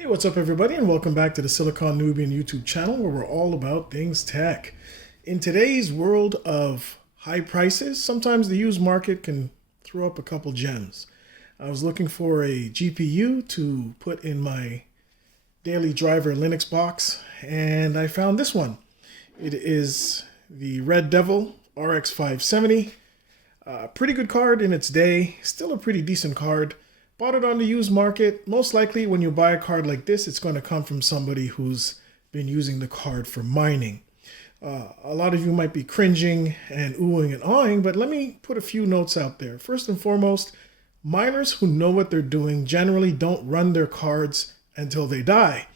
Hey, what's up everybody, and welcome back to the Silicon Nubian YouTube channel where we're all about things tech. In today's world of high prices, sometimes the used market can throw up a couple gems. I was looking for a GPU to put in my daily driver Linux box, and I found this one. It is the Red Devil RX570. Pretty good card in its day, still a pretty decent card. Bought it on the used market. Most likely when you buy a card like this, it's going to come from somebody who's been using the card for mining. A lot of you might be cringing and oohing and awing, but let me put a few notes out there. First and foremost, miners who know what they're doing generally don't run their cards until they die.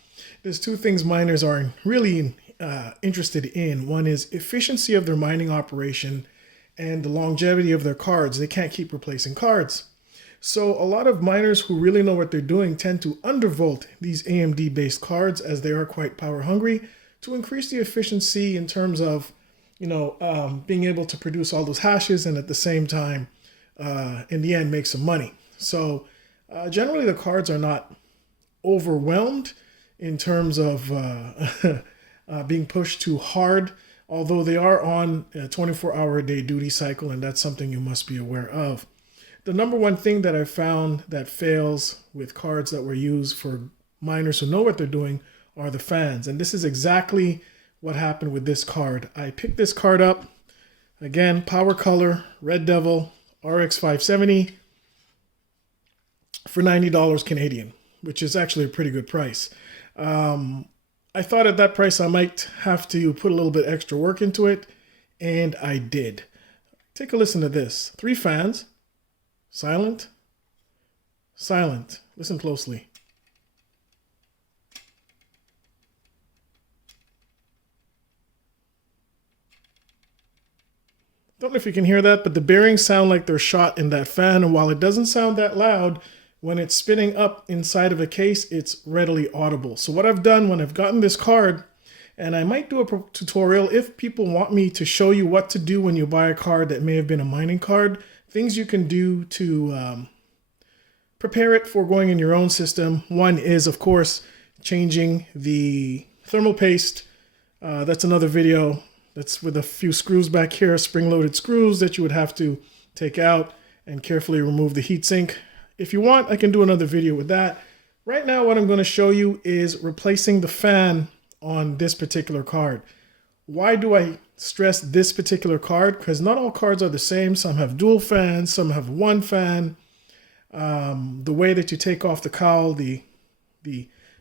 There's two things miners are really interested in. One is efficiency of their mining operation and the longevity of their cards. They can't keep replacing cards. So a lot of miners who really know what they're doing tend to undervolt these AMD based cards, as they are quite power hungry, to increase the efficiency in terms of, being able to produce all those hashes and at the same time, in the end, make some money. So generally the cards are not overwhelmed in terms of being pushed too hard, although they are on a 24-hour-a-day duty cycle, and that's something you must be aware of. The number one thing that I found that fails with cards that were used for miners who know what they're doing are the fans. And this is exactly what happened with this card. I picked this card up, again, PowerColor Red Devil RX570 for $90 Canadian, which is actually a pretty good price. I thought at that price I might have to put a little bit extra work into it, and I did. Take a listen to this. 3 fans. Silent, silent. Listen closely. Don't know if you can hear that, but the bearings sound like they're shot in that fan. And while it doesn't sound that loud, when it's spinning up inside of a case, it's readily audible. So what I've done when I've gotten this card, and I might do a tutorial if people want me to show you what to do when you buy a card that may have been a mining card, things you can do to prepare it for going in your own system. One is, of course, changing the thermal paste. That's another video. That's with a few screws back here, spring-loaded screws that you would have to take out and carefully remove the heatsink. If you want, I can do another video with that. Right now, what I'm going to show you is replacing the fan on this particular card. Why do I stress this particular card? Because not all cards are the same. Some have dual fans, some have one fan. The way that you take off the cowl, the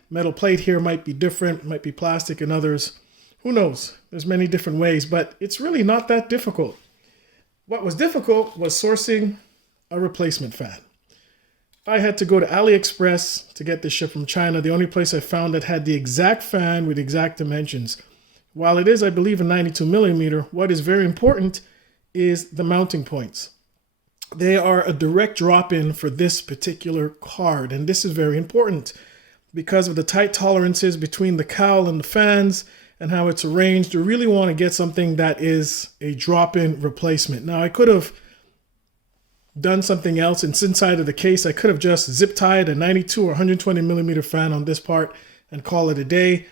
metal plate here might be different, might be plastic, and others. Who knows? There's many different ways, but it's really not that difficult. What was difficult was sourcing a replacement fan. I had to go to AliExpress to get this shipped from China. The only place I found that had the exact fan with exact dimensions. While it is, I believe, a 92 millimeter, what is very important is the mounting points. They are a direct drop-in for this particular card, and this is very important because of the tight tolerances between the cowl and the fans and how it's arranged. You really want to get something that is a drop-in replacement. Now, I could have done something else, and inside of the case, I could have just zip-tied a 92 or 120 millimeter fan on this part and call it a day.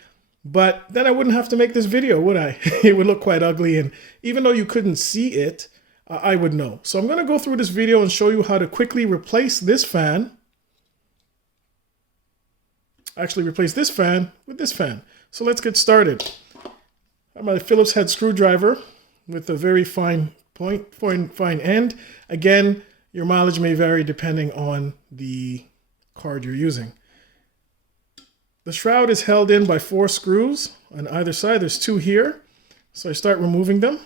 But then I wouldn't have to make this video, would I? It would look quite ugly, and even though you couldn't see it, I would know. So I'm going to go through this video and show you how to quickly replace this fan. Actually, replace this fan with this fan. So let's get started. I have my Phillips head screwdriver with a very fine fine end. Again, your mileage may vary depending on the card you're using. The shroud is held in by 4 screws on either side. There's 2 here. So I start removing them.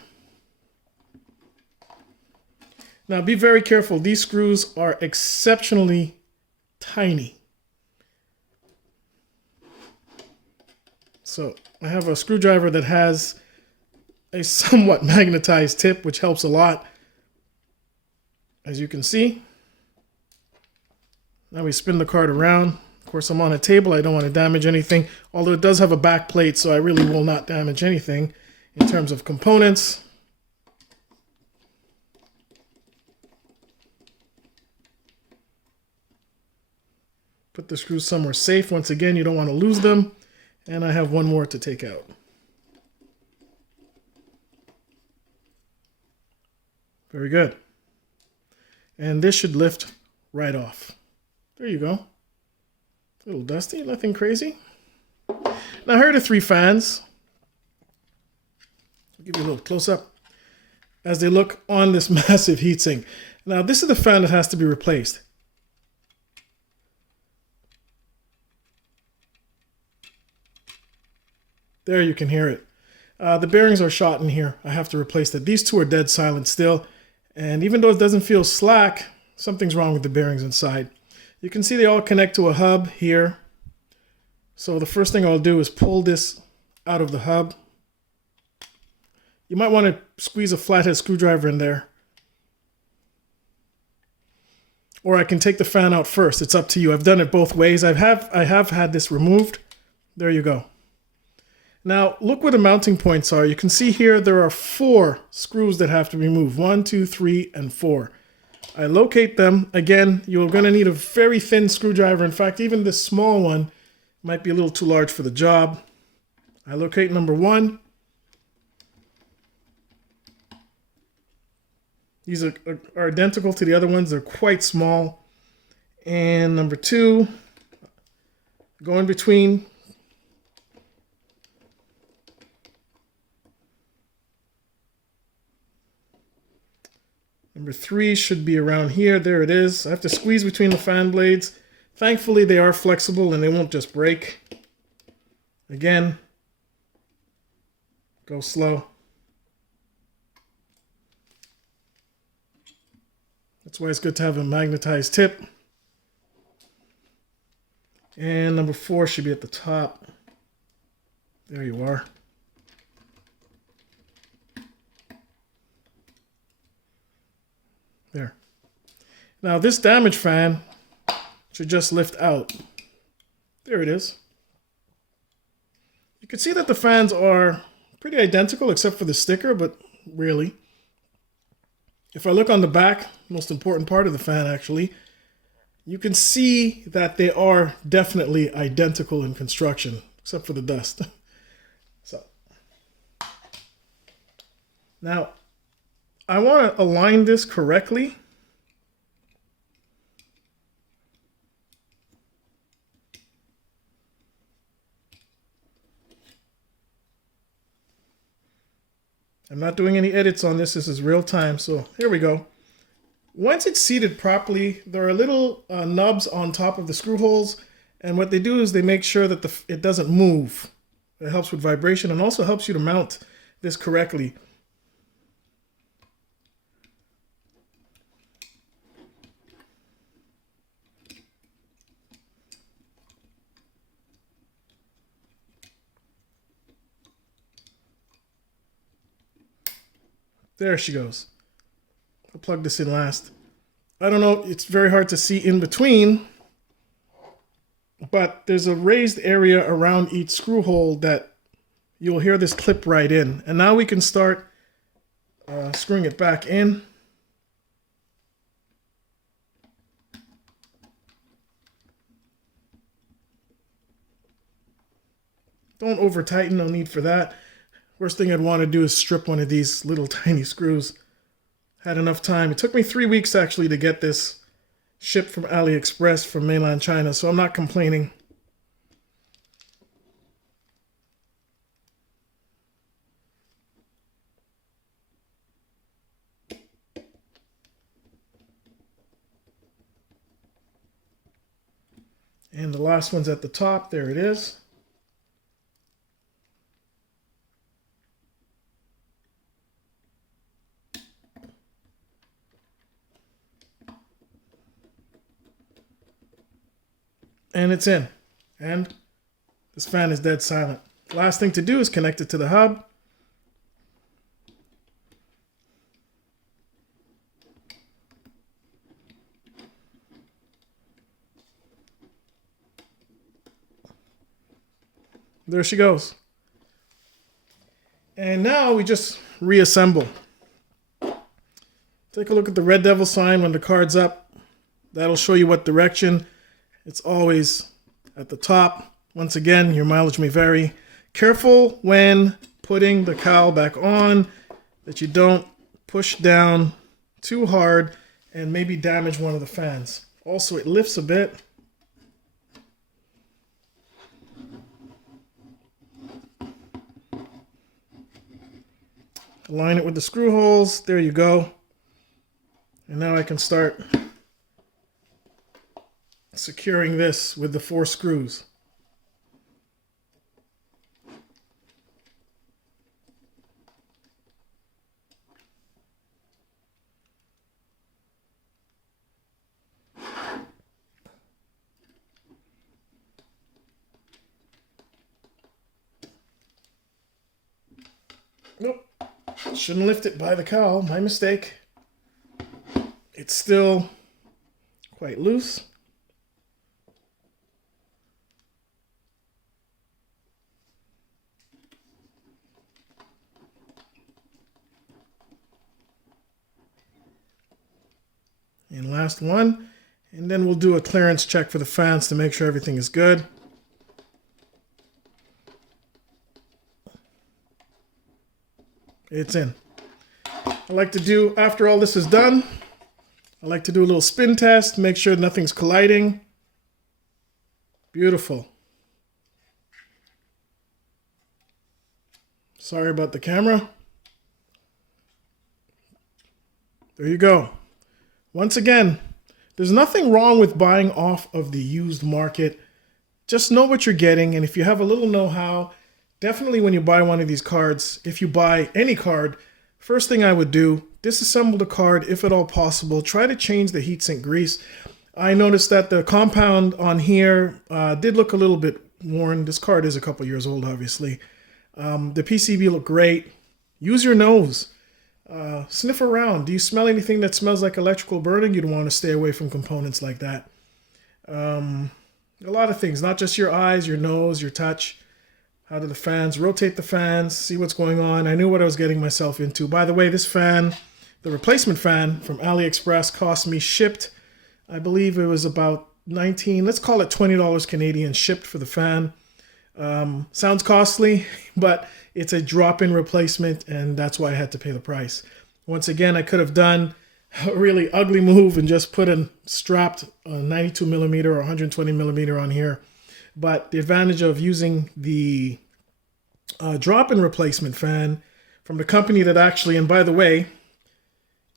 Now be very careful. These screws are exceptionally tiny. So I have a screwdriver that has a somewhat magnetized tip, which helps a lot. As you can see. Now we spin the card around. Of course, I'm on a table. I don't want to damage anything, although it does have a back plate, so I really will not damage anything in terms of components. Put the screws somewhere safe. Once again, you don't want to lose them. And I have one more to take out. Very good. And this should lift right off. There you go. A little dusty, nothing crazy. Now here are the 3 fans. I'll give you a little close up as they look on this massive heatsink. Now this is the fan that has to be replaced. There you can hear it. The bearings are shot in here. I have to replace that. These 2 are dead silent still. And even though it doesn't feel slack, something's wrong with the bearings inside. You can see they all connect to a hub here. So the first thing I'll do is pull this out of the hub. You might want to squeeze a flathead screwdriver in there. Or I can take the fan out first. It's up to you. I've done it both ways. I have had this removed. There you go. Now, look where the mounting points are. You can see here there are 4 screws that have to be moved. 1, 2, 3, and 4. I locate them. Again, you're going to need a very thin screwdriver. In fact, even this small one might be a little too large for the job. I locate number 1. These are identical to the other ones. They're quite small. And number 2, go in between. Number 3 should be around here. There it is. I have to squeeze between the fan blades. Thankfully, they are flexible and they won't just break. Again, go slow. That's why it's good to have a magnetized tip. And number 4 should be at the top. There you are. There. Now this damaged fan should just lift out. There it is. You can see that the fans are pretty identical except for the sticker, but really. If I look on the back, most important part of the fan actually, you can see that they are definitely identical in construction, except for the dust. So now I want to align this correctly. I'm not doing any edits on this. This is real time. So here we go. Once it's seated properly, there are little nubs on top of the screw holes. And what they do is they make sure that it doesn't move. It helps with vibration and also helps you to mount this correctly. There she goes. I'll plug this in last. I don't know, it's very hard to see in between, but there's a raised area around each screw hole that you'll hear this clip right in. And now we can start screwing it back in. Don't over tighten, no need for that. First thing I'd want to do is strip one of these little tiny screws. Had enough time. It took me 3 weeks actually to get this shipped from AliExpress from mainland China, so I'm not complaining. And the last one's at the top. There it is. And it's in. And this fan is dead silent. Last thing to do is connect it to the hub. There she goes. And now we just reassemble. Take a look at the Red Devil sign when the card's up. That'll show you what direction. It's always at the top. Once again, your mileage may vary. Careful when putting the cowl back on that you don't push down too hard and maybe damage one of the fans. Also, it lifts a bit. Align it with the screw holes. There you go. And now I can start securing this with the 4 screws. Nope. Shouldn't lift it by the cowl. My mistake. It's still quite loose. And last one. And then we'll do a clearance check for the fans to make sure everything is good. It's in. I like to do, after all this is done, I like to do a little spin test, make sure nothing's colliding. Beautiful. Sorry about the camera. There you go. Once again, there's nothing wrong with buying off of the used market. Just know what you're getting, and if you have a little know-how, definitely when you buy one of these cards, if you buy any card, first thing I would do, disassemble the card if at all possible. Try to change the heatsink grease. I noticed that the compound on here did look a little bit worn. This card is a couple years old, obviously. The PCB looked great. Use your nose. Sniff around. Do you smell anything that smells like electrical burning? You'd want to stay away from components like that. A lot of things, not just your eyes, your nose, your touch. How do the fans, rotate the fans, see what's going on. I knew what I was getting myself into. By the way, this fan, the replacement fan from AliExpress, cost me shipped. I believe it was about $19, let's call it $20 Canadian shipped for the fan. Sounds costly, but it's a drop-in replacement, and that's why I had to pay the price. Once again, I could have done a really ugly move and just put a strapped 92 millimeter or 120 millimeter on here. But the advantage of using the drop-in replacement fan from the company that actually, and by the way,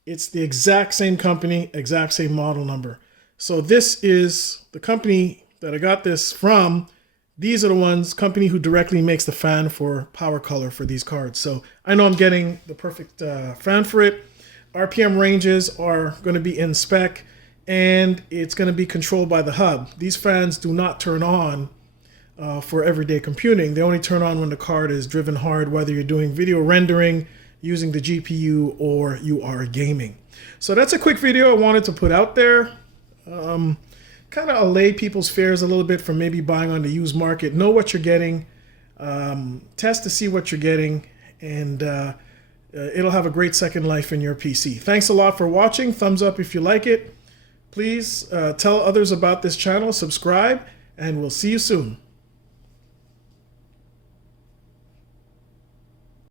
it's the exact same company, exact same model number. So this is the company that I got this from. These are the ones, company who directly makes the fan for PowerColor for these cards. So I know I'm getting the perfect fan for it. RPM ranges are going to be in spec, and it's going to be controlled by the hub. These fans do not turn on for everyday computing. They only turn on when the card is driven hard, whether you're doing video rendering, using the GPU, or you are gaming. So that's a quick video I wanted to put out there. Kind of allay people's fears a little bit from maybe buying on the used market. Know what you're getting. Test to see what you're getting, and it'll have a great second life in your PC. Thanks a lot for watching. Thumbs up if you like it. Please tell others about this channel, subscribe, and we'll see you soon.